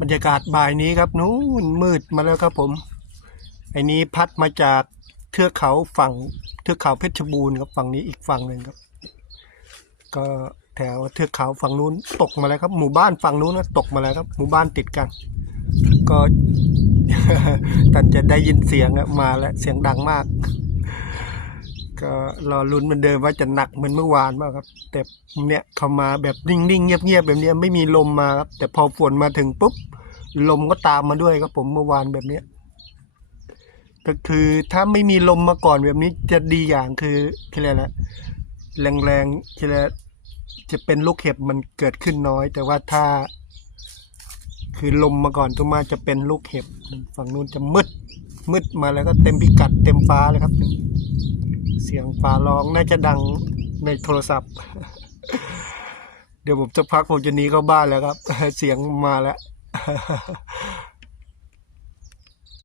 บรรยากาศบ่ายนี้ครับนู้นมืดมาแล้วครับผมไอ้นี้พัดมาจากเทือกเขาเพชรบูรณ์ครับฝั่งนี้อีกฝั่งหนึ่งครับก็แถวเทือกเขาฝั่งนู้นตกมาแล้วครับหมู่บ้านฝั่งนู้นก็ตกมาแล้วครับหมู่บ้านติดกันก็ ท่านจะได้ยินเสียงมาแล้วเสียงดังมากก็รอลุ้นเหมือนเดิมว่าจะหนักเหมือนเมื่อวานมากครับแต่เนี่ยเขามาแบบนิ่งๆเงียบๆแบบนี้ไม่มีลมมาครับแต่พอฝนมาถึงปุ๊บลมก็ตามมาด้วยครับผมเมื่อวานแบบนี้ก็คือถ้าไม่มีลมมาก่อนแบบนี้จะดีอย่างคืออะไรละแรงๆทีละจะเป็นลูกเห็บมันเกิดขึ้นน้อยแต่ว่าถ้าคือลมมาก่อนตัวมาจะเป็นลูกเห็บฝั่งนู้นจะมืดมาแล้วก็เต็มพิกัดเต็มฟ้าเลยครับเสียงฟ้าร้องน่าจะดังในโทรศัพท์ เดี๋ยวผมจะพักผมจะหนีเข้าบ้านแล้วครับ เสียงมาแล้ว